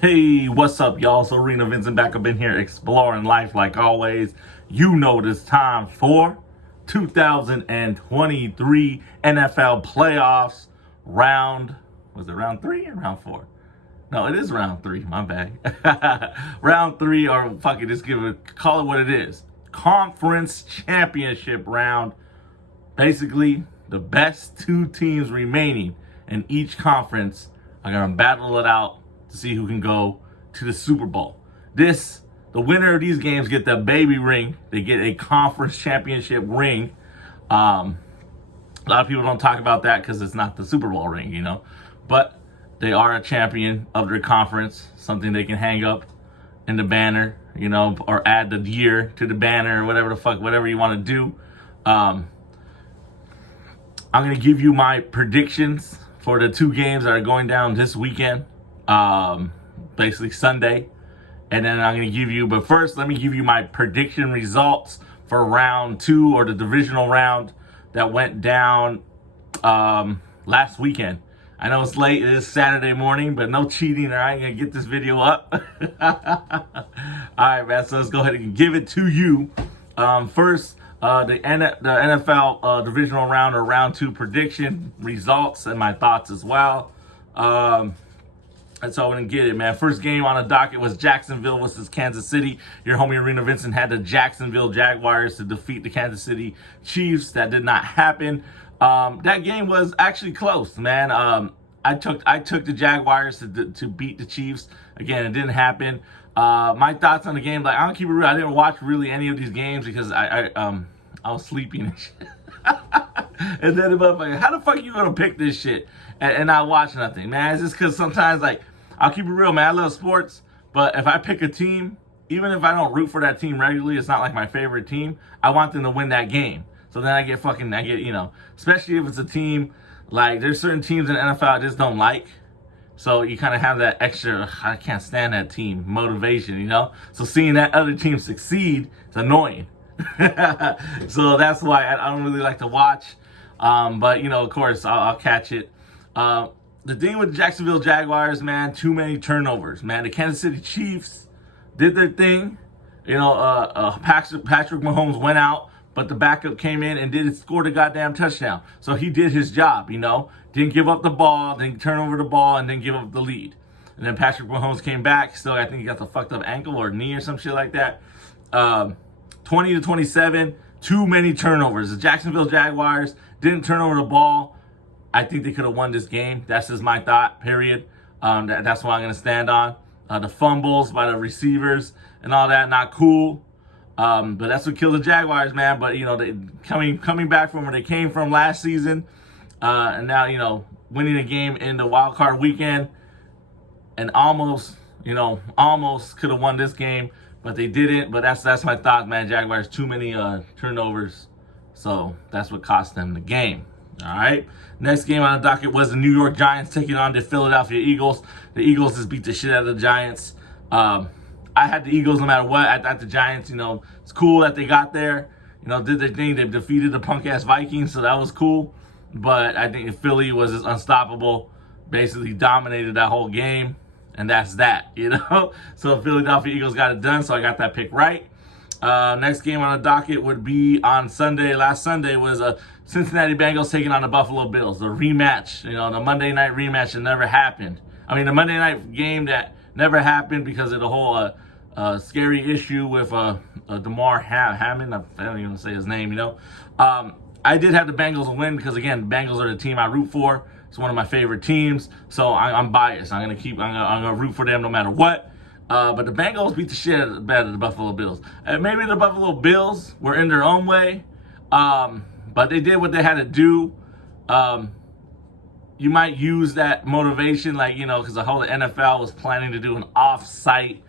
Hey, what's up, y'all? So Arenavincent back up in here exploring life like always. You know this time for 2023 NFL playoffs round. Was it round 3 or round 4? No, it is round 3. My bad. Round 3, or fuck it, just call it what it is. Conference championship round. Basically, the best 2 teams remaining in each conference are gonna battle it out to see who can go to the Super Bowl. The winner of these games get the baby ring. They get a conference championship ring. A lot of people don't talk about that because it's not the Super Bowl ring, but they are a champion of their conference, something they can hang up in the banner, or add the year to the banner or whatever you want to do. I'm going to give you my predictions for the 2 games that are going down this weekend. Basically Sunday, and then I'm going to give you, but first let me give you my prediction results for round 2, or the divisional round that went down last weekend. I know it's late, it is Saturday morning, but no cheating or I ain't going to get this video up. Alright, man, so let's go ahead and give it to you. First, the NFL divisional round, or round 2 prediction results and my thoughts as well. That's all we're going to get it, man. First game on the docket was Jacksonville versus Kansas City. Your homie Arenavincent had the Jacksonville Jaguars to defeat the Kansas City Chiefs. That did not happen. That game was actually close, man. I took the Jaguars to beat the Chiefs. Again, it didn't happen. My thoughts on the game, like, I don't keep it real. I didn't watch really any of these games because I was sleeping and shit. And then the motherfucker, how the fuck you gonna pick this shit and not watch nothing, man? It's just because sometimes, like, I'll keep it real, man. I love sports, but if I pick a team, even if I don't root for that team regularly, it's not like my favorite team, I want them to win that game. So then I get, especially if it's a team, like, there's certain teams in the NFL I just don't like. So you kind of have that extra, I can't stand that team motivation, So seeing that other team succeed is annoying. So that's why I don't really like to watch. But, of course, I'll catch it. The thing with the Jacksonville Jaguars, man, too many turnovers, man. The Kansas City Chiefs did their thing. Patrick Mahomes went out, but the backup came in and scored a goddamn touchdown. So he did his job, Didn't give up the ball, didn't turn over the ball, and didn't give up the lead. And then Patrick Mahomes came back. Still, I think he got the fucked up ankle or knee or some shit like that. 20-27, too many turnovers. The Jacksonville Jaguars didn't turn over the ball. I think they could have won this game. That's just my thought, period. That's what I'm going to stand on. The fumbles by the receivers and all that, not cool. But that's what killed the Jaguars, man. But, they coming back from where they came from last season. And now, winning a game in the wild card weekend. And almost could have won this game. But they didn't. But that's my thought, man. Jaguars, too many turnovers. So that's what cost them the game. All right. Next game on the docket was the New York Giants taking on the Philadelphia Eagles. The Eagles just beat the shit out of the Giants. I had the Eagles no matter what. I thought the Giants, it's cool that they got there. Did their thing. They defeated the punk-ass Vikings, so that was cool. But I think Philly was just unstoppable. Basically dominated that whole game. And that's that, So Philadelphia Eagles got it done, so I got that pick right. Next game on the docket would be on Sunday. Last Sunday was a Cincinnati Bengals taking on the Buffalo Bills. The rematch, the Monday night rematch that never happened. I mean, the Monday night game that never happened because of the whole scary issue with Damar Hamlin. I don't even say his name, I did have the Bengals win because, again, the Bengals are the team I root for. It's one of my favorite teams, so I'm biased. I'm gonna root for them no matter what. But the Bengals beat the shit out of the Buffalo Bills. And maybe the Buffalo Bills were in their own way, but they did what they had to do. You might use that motivation, because the whole NFL was planning to do an off-site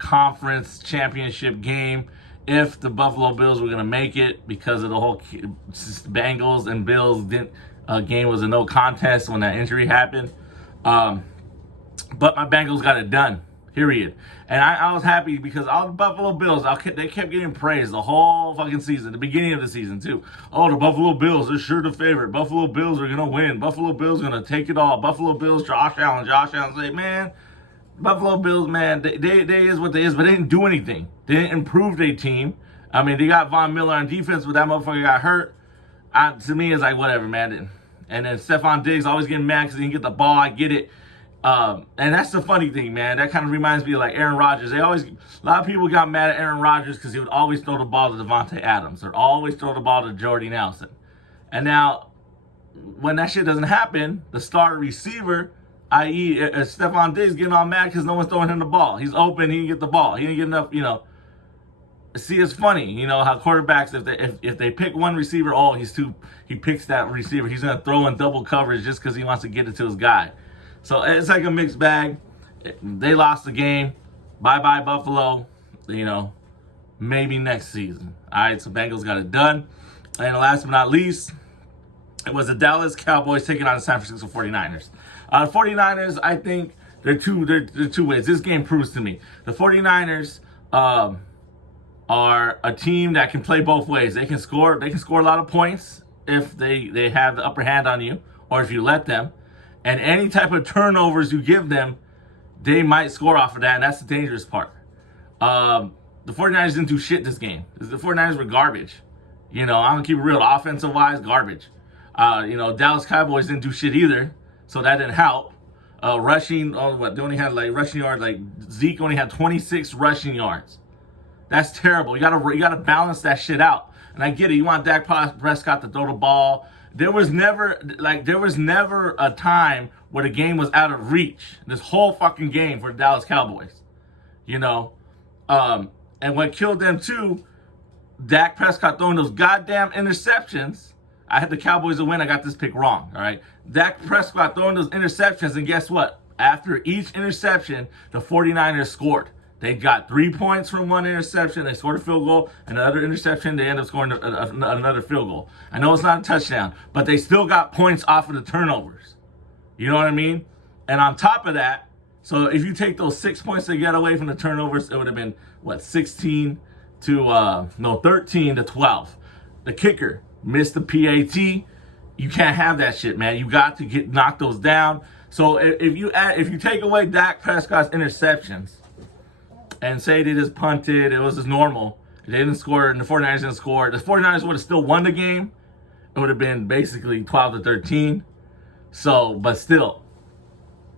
conference championship game if the Buffalo Bills were going to make it, because of the whole Bengals and Bills game was a no contest when that injury happened. But my Bengals got it done. Period. And I was happy because all the Buffalo Bills, they kept getting praised the whole fucking season, the beginning of the season too. Oh, the Buffalo Bills, they're sure the favorite. Buffalo Bills are going to win. Buffalo Bills are going to take it all. Buffalo Bills, Josh Allen. Josh Allen's like, man, Buffalo Bills, man, they is what they is, but they didn't do anything. They didn't improve their team. I mean, they got Von Miller on defense, but that motherfucker got hurt. To me, it's like, whatever, man. And then Stephon Diggs always getting mad because he didn't get the ball. I get it. And that's the funny thing, man. That kind of reminds me of like Aaron Rodgers. A lot of people got mad at Aaron Rodgers because he would always throw the ball to Devontae Adams or always throw the ball to Jordy Nelson. And now, when that shit doesn't happen, the star receiver, i.e. Stephon Diggs, getting all mad because no one's throwing him the ball. He's open, he didn't get the ball. He didn't get enough, See, it's funny, how quarterbacks, if they pick one receiver, he picks that receiver. He's going to throw in double coverage just because he wants to get it to his guy. So it's like a mixed bag. They lost the game. Bye-bye, Buffalo. Maybe next season. All right, so Bengals got it done. And last but not least, it was the Dallas Cowboys taking on the San Francisco 49ers. 49ers, I think, they're two ways. This game proves to me. The 49ers are a team that can play both ways. They can score a lot of points if they have the upper hand on you, or if you let them. And any type of turnovers you give them, they might score off of that, and that's the dangerous part. The 49ers didn't do shit this game. The 49ers were garbage. I'm going to keep it real. Offensive-wise, garbage. Dallas Cowboys didn't do shit either, so that didn't help. Rushing, they only had rushing yards. Zeke only had 26 rushing yards. That's terrible. You gotta balance that shit out. And I get it. You want Dak Prescott to throw the ball. There was never a time where the game was out of reach. This whole fucking game for the Dallas Cowboys. And what killed them too, Dak Prescott throwing those goddamn interceptions. I had the Cowboys to win. I got this pick wrong. All right. Dak Prescott throwing those interceptions, and guess what? After each interception, the 49ers scored. They got 3 points from one interception. They scored a field goal. Another interception, they end up scoring another field goal. I know it's not a touchdown, but they still got points off of the turnovers. You know what I mean? And on top of that, so if you take those 6 points they get away from the turnovers, it would have been, 13 to 12. The kicker missed the PAT. You can't have that shit, man. You got to knock those down. So if you take away Dak Prescott's interceptions, and say they just punted, it was just normal, they didn't score, and the 49ers didn't score, the 49ers would have still won the game. It would have been basically 12-13. So, but still,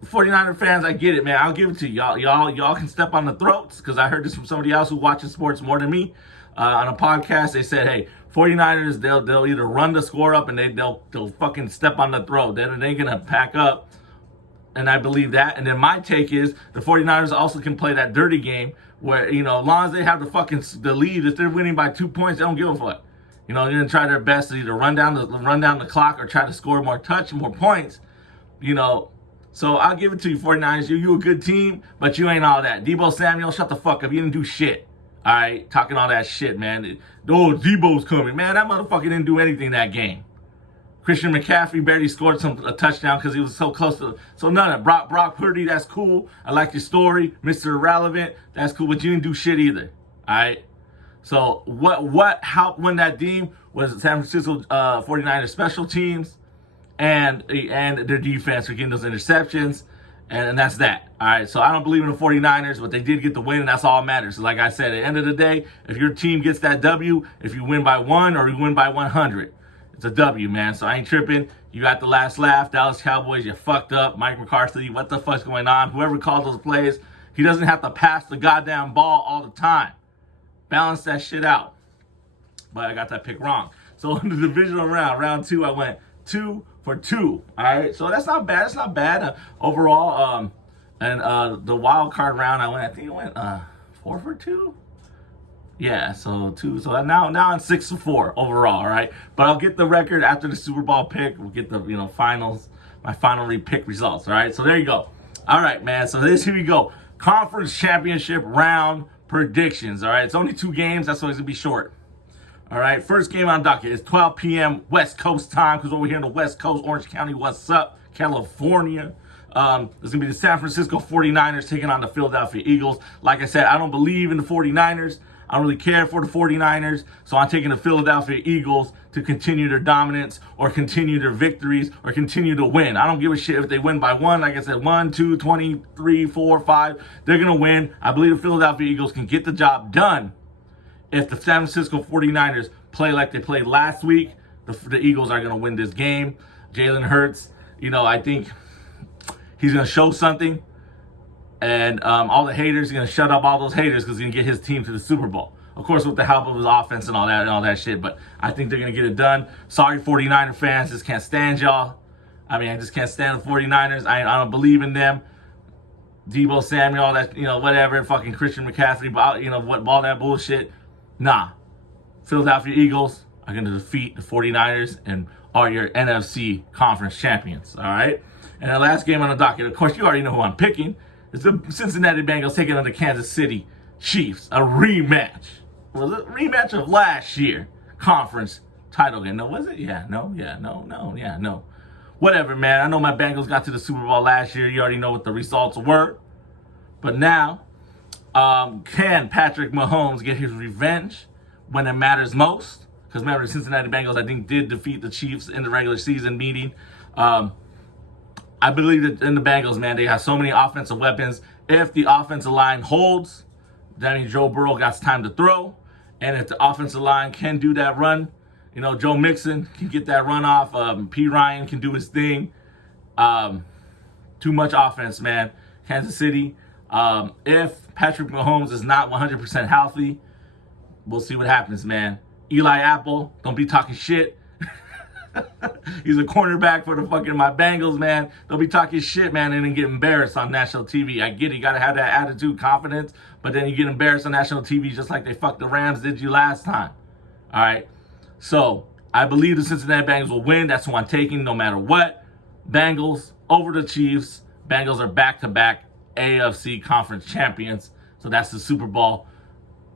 49er fans, I get it, man. I'll give it to you. Y'all can step on the throats, because I heard this from somebody else who watches sports more than me. On a podcast, they said, hey, 49ers, they'll either run the score up and they'll fucking step on the throat. They ain't gonna pack up. And I believe that. And then my take is the 49ers also can play that dirty game where, as long as they have the lead, if they're winning by 2 points, they don't give a fuck. They're going to try their best to either run down the clock or try to score more points. So I'll give it to you, 49ers. You a good team, but you ain't all that. Deebo Samuel, shut the fuck up. You didn't do shit. All right? Talking all that shit, man. Oh, Deebo's coming. Man, that motherfucker didn't do anything that game. Christian McCaffrey barely scored a touchdown because he was so close to. So none of it. Brock Purdy, that's cool. I like your story, Mr. Irrelevant. That's cool, but you didn't do shit either. All right. So what helped win that game was San Francisco 49ers special teams and their defense for getting those interceptions, and that's that. All right. So I don't believe in the 49ers, but they did get the win, and that's all that matters. So like I said, at the end of the day, if your team gets that W, if you win by 1 or you win by 100. It's a W, man, so I ain't tripping. You got the last laugh. Dallas Cowboys, you fucked up. Mike McCarthy, what the fuck's going on? Whoever called those plays, he doesn't have to pass the goddamn ball all the time. Balance that shit out. But I got that pick wrong. So in the divisional round 2, I went 2 for 2. All right, so that's not bad. That's not bad overall. And the wild card round, I think I went 4 for 2. Yeah, so 2. So now I'm 6 for 4 overall, all right? But I'll get the record after the Super Bowl pick. We'll get the, finals, my final pick results, all right? So there you go. All right, man. So here we go. Conference championship round predictions, all right? It's only 2 games. That's why it's going to be short. All right, first game on docket is 12 p.m. West Coast time, because over here in the West Coast, Orange County, what's up? California. There's going to be the San Francisco 49ers taking on the Philadelphia Eagles. Like I said, I don't believe in the 49ers. I don't really care for the 49ers, so I'm taking the Philadelphia Eagles to continue their dominance or continue their victories or continue to win. I don't give a shit if they win by one. Like I said, 1, 2, 23, 4, 5. They're going to win. I believe the Philadelphia Eagles can get the job done. If the San Francisco 49ers play like they played last week, the Eagles are going to win this game. Jalen Hurts, I think he's going to show something. And all the haters, he's going to shut up all those haters because he's going to get his team to the Super Bowl. Of course, with the help of his offense and all that shit. But I think they're going to get it done. Sorry, 49er fans. Just can't stand y'all. I just can't stand the 49ers. I don't believe in them. Deebo Samuel, whatever. Fucking Christian McCaffrey, all that bullshit. Nah. Philadelphia Eagles are going to defeat the 49ers and are your NFC conference champions. All right? And the last game on the docket, of course, you already know who I'm picking. It's the Cincinnati Bengals taking on the Kansas City Chiefs. A rematch. Was it a rematch of last year? Conference title game. No, was it? No. Whatever, man. I know my Bengals got to the Super Bowl last year. You already know what the results were. But now, can Patrick Mahomes get his revenge when it matters most? Because remember, the Cincinnati Bengals, I think, did defeat the Chiefs in the regular season meeting. I believe that in the Bengals, man, they have so many offensive weapons. If the offensive line holds, that means Joe Burrow got time to throw. And if the offensive line can do that run, Joe Mixon can get that run off. P. Ryan can do his thing. Too much offense, man. Kansas City. If Patrick Mahomes is not 100% healthy, we'll see what happens, man. Eli Apple, don't be talking shit. He's a cornerback for the fucking my Bengals, man. They'll be talking shit, man, and then get embarrassed on national TV. I get it. You got to have that attitude, confidence, but then you get embarrassed on national TV just like they fucked the Rams did you last time. All right? So, I believe the Cincinnati Bengals will win. That's who I'm taking no matter what. Bengals over the Chiefs. Bengals are back-to-back AFC conference champions. So, that's the Super Bowl.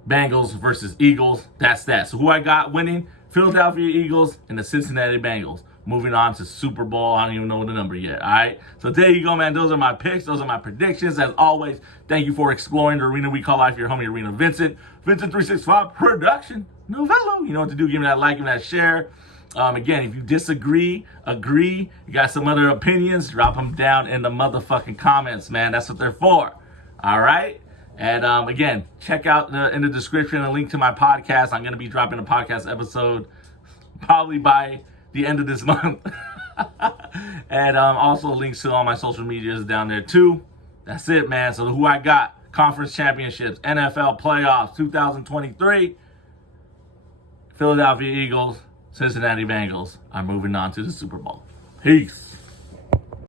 Bengals versus Eagles. That's that. So, who I got winning? Philadelphia Eagles and the Cincinnati Bengals. Moving on to Super Bowl. I don't even know the number yet. All right. So there you go, man. Those are my picks. Those are my predictions. As always, thank you for exploring the arena we call life. Your homie, Arenavincent. Vincent365 production. Novello. You know what to do. Give me that like and that share. Again, if you disagree, agree, you got some other opinions, drop them down in the motherfucking comments, man. That's what they're for. All right. And again, check out in the description a link to my podcast. I'm going to be dropping a podcast episode probably by the end of this month. And also links to all my social medias down there too. That's it, man. So who I got? Conference championships, NFL playoffs, 2023. Philadelphia Eagles, Cincinnati Bengals are moving on to the Super Bowl. Peace.